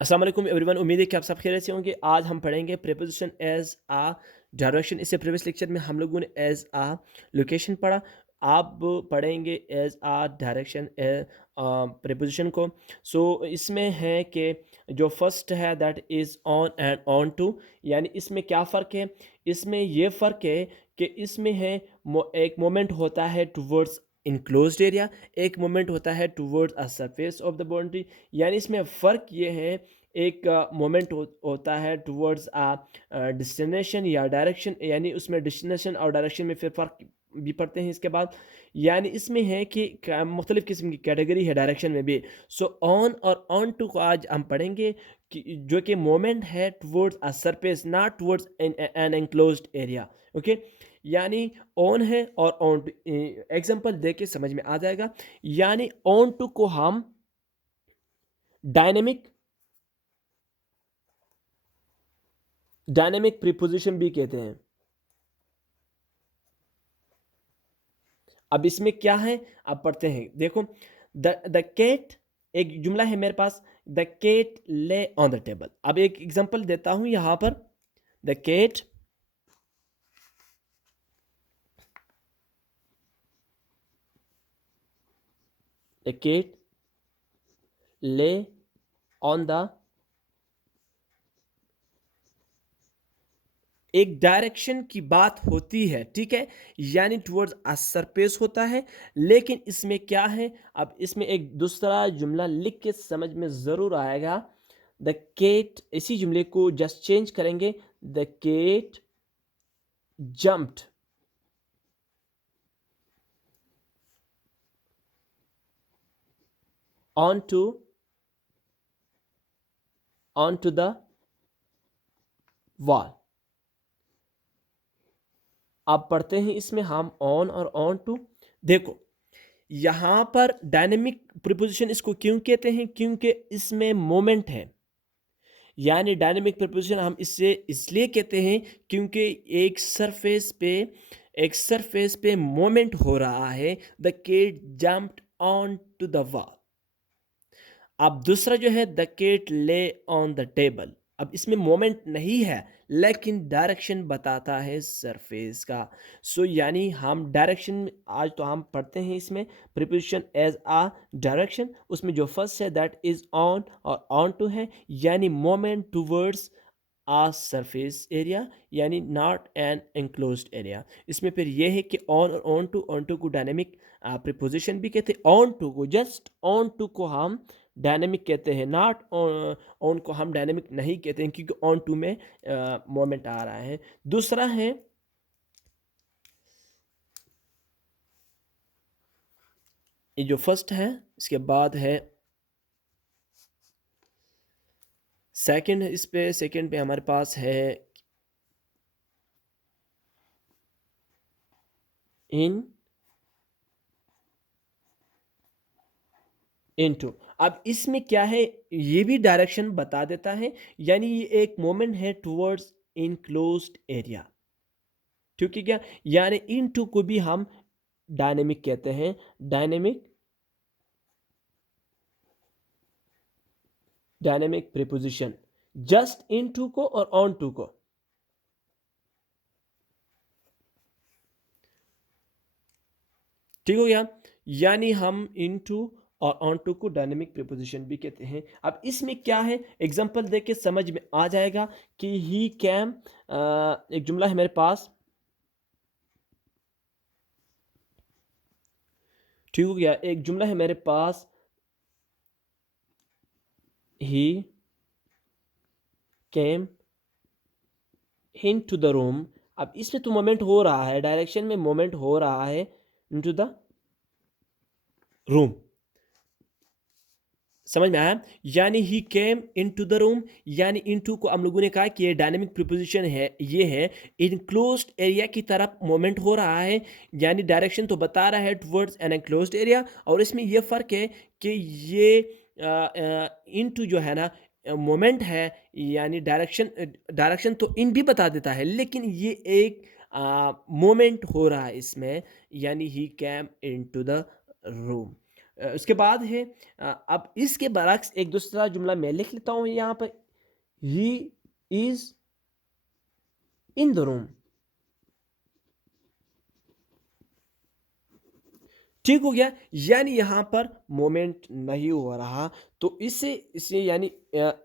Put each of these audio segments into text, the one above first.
अस्सलाम वालेकुम एवरीवन। उम्मीद है कि आप सब खैरियत से होंगे। आज हम पढ़ेंगे प्रीपोजिशन एज आ डायरेक्शन। इससे प्रीवियस लेक्चर में हम लोगों ने एज आ लोकेशन पढ़ा। आप पढ़ेंगे एज आ डायरेक्शन प्रीपोजिशन को। सो इसमें है कि जो फर्स्ट है that is on and on to. यानी इसमें क्या फ़र्क है? इसमें ये फ़र्क है कि इसमें है एक मोमेंट होता है टुवर्ड्स इनक्लोज्ड एरिया, एक मोमेंट होता है towards a surface of the boundary. यानी इसमें फ़र्क ये है, एक मोमेंट होता है टुवर्ड्स डेस्टिनेशन या डायरेक्शन। यानी उसमें डेस्टिनेशन और डायरेक्शन में फिर फ़र्क भी पड़ते हैं इसके बाद। यानी इसमें है कि मुख्तलिफ़ किस्म की कैटेगरी है डायरेक्शन में भी। सो ऑन और ऑन टू को आज हम पढ़ेंगे कि जो कि मोमेंट है towards a surface, not towards an enclosed area. Okay, यानी ऑन है और ऑन टू। एग्जांपल दे के समझ में आ जाएगा। यानी ऑन टू को हम डायनेमिक डायनेमिक प्रीपोजिशन भी कहते हैं। अब इसमें क्या है, आप पढ़ते हैं, देखो। द केट, एक जुमला है मेरे पास, द केट ले ऑन द टेबल। अब एक एग्जांपल देता हूं यहां पर। द केट द केट ले ऑन द, एक डायरेक्शन की बात होती है, ठीक है। यानी टुवर्ड्स अ सरफेस होता है। लेकिन इसमें क्या है, अब इसमें एक दूसरा जुमला लिख के समझ में ज़रूर आएगा। द केट, इसी जुमले को जस्ट चेंज करेंगे। The cat jumped on to the wall. अब पढ़ते हैं इसमें हम ऑन और ऑन टू। देखो, यहां पर डायनेमिक प्रीपोजिशन इसको क्यों कहते हैं? क्योंकि इसमें मोमेंट है। यानी डायनेमिक प्रीपोजिशन हम इससे इसलिए कहते हैं क्योंकि एक सरफेस पे मोमेंट हो रहा है। The kid jumped on to the wall. अब दूसरा जो है, the kid lay on the table. अब इसमें मोमेंट नहीं है, लेकिन डायरेक्शन बताता है सरफेस का। सो यानी हम डायरेक्शन आज तो हम पढ़ते हैं इसमें प्रीपोजिशन एज आ डायरेक्शन। उसमें जो फर्स्ट है दैट इज ऑन और ऑन टू है, यानी मोमेंट टूवर्ड्स आ सरफेस एरिया, यानी नॉट एन एनक्लोज्ड एरिया। इसमें फिर यह है कि ऑन और ऑन टू को डायनेमिक प्रीपोजिशन भी कहते हैं। ऑन टू को, जस्ट ऑन टू को हम डायनेमिक कहते हैं, नॉट ऑन को हम डायनेमिक नहीं कहते हैं, क्योंकि ऑन टू में मोमेंट आ रहा है। दूसरा है, ये जो फर्स्ट है, इसके बाद है सेकंड। इस पे सेकंड पे हमारे पास है इन इनटू। अब इसमें क्या है, ये भी डायरेक्शन बता देता है। यानी ये एक मोमेंट है टुवर्ड्स इनक्लोज्ड एरिया, ठीक है क्या। यानी इनटू को भी हम डायनेमिक कहते हैं। Dynamic dynamic preposition, just into को और ऑन टू को। ठीक हो गया। यानी हम इनटू और ऑन टू को डायनेमिक प्रीपोजिशन भी कहते हैं। अब इसमें क्या है, एग्जांपल देके समझ में आ जाएगा कि ही कैम। एक जुमला है मेरे पास, ठीक हो गया। एक जुमला है मेरे पास, ही केम इन टू द रूम। अब इसमें तो मोमेंट हो रहा है, डायरेक्शन में मोमेंट हो रहा है इनटू द रूम। समझ में आया? यानी ही केम इनटू द रूम। यानी इनटू को हम लोगों ने कहा कि ये डायनेमिक प्रीपोजिशन है, ये है इनक्लोज्ड एरिया की तरफ मोमेंट हो रहा है। यानी डायरेक्शन तो बता रहा है टुवर्ड्स एन एनक्लोज्ड एरिया, और इसमें ये फर्क है कि ये इनटू जो है ना, मोमेंट है। यानी डायरेक्शन तो इन भी बता देता है, लेकिन ये एक मोमेंट हो रहा है इसमें। यानी ही कैम इनटू द रूम। उसके बाद है अब इसके बरक्स एक दूसरा जुमला मैं लिख लेता हूँ यहाँ पर, he is in the room. ठीक हो गया, यानी यहाँ पर मोमेंट नहीं हो रहा। तो इससे इसे यानी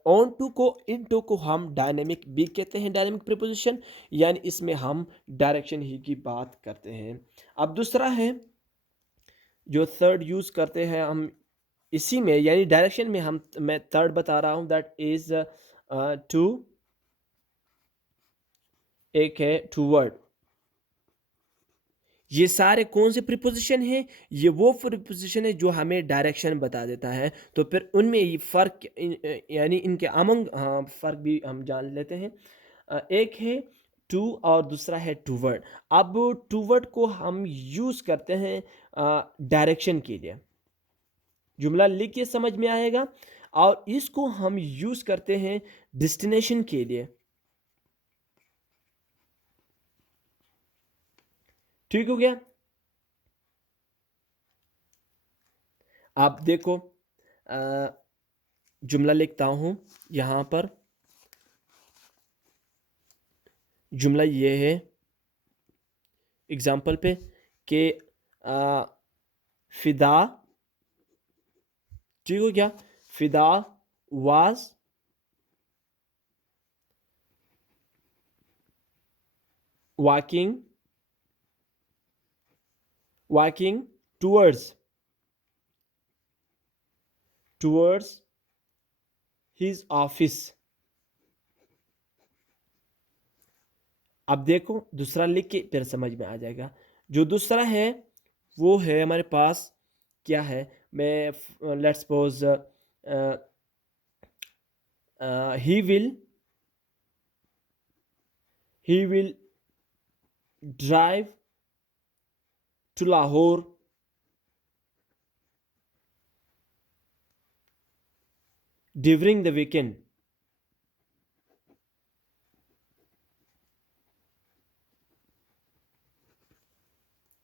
ऑन टू को इन टू को हम डायनेमिक भी कहते हैं, डायनेमिक प्रीपोजिशन, यानी इसमें हम डायरेक्शन ही की बात करते हैं। अब दूसरा है जो थर्ड यूज करते हैं हम इसी में, यानी डायरेक्शन में हम, मैं थर्ड बता रहा हूं, दैट इज टू, एक है टूवर्ड। ये सारे कौन से प्रीपोजिशन हैं? ये वो प्रीपोजिशन है जो हमें डायरेक्शन बता देता है। तो फिर उनमें ये फ़र्क यानी इनके अमंग फ़र्क भी हम जान लेते हैं। एक है टू और दूसरा है टूवर्ड। अब टूवर्ड को हम यूज़ करते हैं डायरेक्शन के लिए, जुमला लिख के समझ में आएगा, और इसको हम यूज़ करते हैं डेस्टिनेशन के लिए। ठीक हो गया? आप देखो, अ, जुमला लिखता हूं यहां पर। जुमला ये है एग्जाम्पल पे कि अ, फिदा, ठीक हो गया, फिदा was walking walking towards towards his office. अब देखो दूसरा लिख के फिर समझ में आ जाएगा। जो दूसरा है वो है हमारे पास, क्या है, मैं let's suppose he will he will drive to Lahore during the weekend.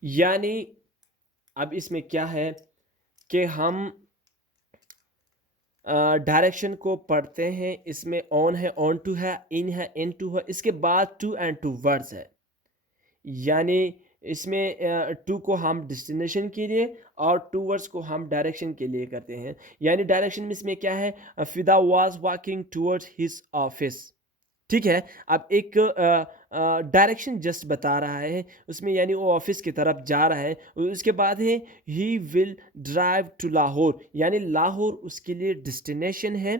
यानी अब इसमें क्या है कि हम डायरेक्शन को पढ़ते हैं, इसमें ऑन है, ऑन टू है, इन है, इन टू है, इसके बाद टू एंड टू वर्ड्स है। यानी इसमें टू को हम डेस्टिनेशन के लिए और टू वर्ड्स को हम डायरेक्शन के लिए करते हैं। यानी डायरेक्शन में इसमें क्या है, फिदा was walking towards his office. ठीक है, अब एक डायरेक्शन जस्ट बता रहा है उसमें, यानी वो ऑफिस की तरफ जा रहा है। उसके बाद है he will drive to Lahore, यानी लाहौर उसके लिए डेस्टिनेशन है,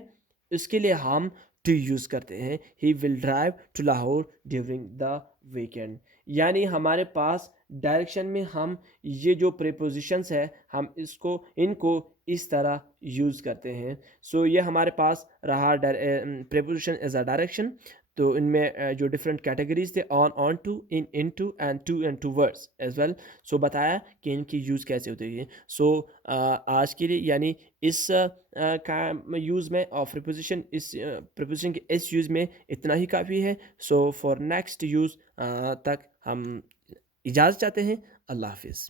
उसके लिए हम टू यूज़ करते हैं, he will drive to Lahore during the weekend. यानी हमारे पास डायरेक्शन में हम ये जो प्रीपोजिशंस है हम इसको इनको इस तरह यूज़ करते हैं। सो ये हमारे पास रहा प्रीपोजिशन एज अ डायरेक्शन। तो इनमें जो डिफरेंट कैटेगरीज थे, onto, into and towards as well. So बताया कि इनकी यूज़ कैसे होती है। सो आज के लिए यानी इस का यूज़ में और प्रीपोजिशन, इस प्रीपोजिशन के इस यूज़ में इतना ही काफ़ी है। सो फॉर नेक्स्ट यूज़ तक हम इजाज़त चाहते हैं। अल्लाह हाफिज़।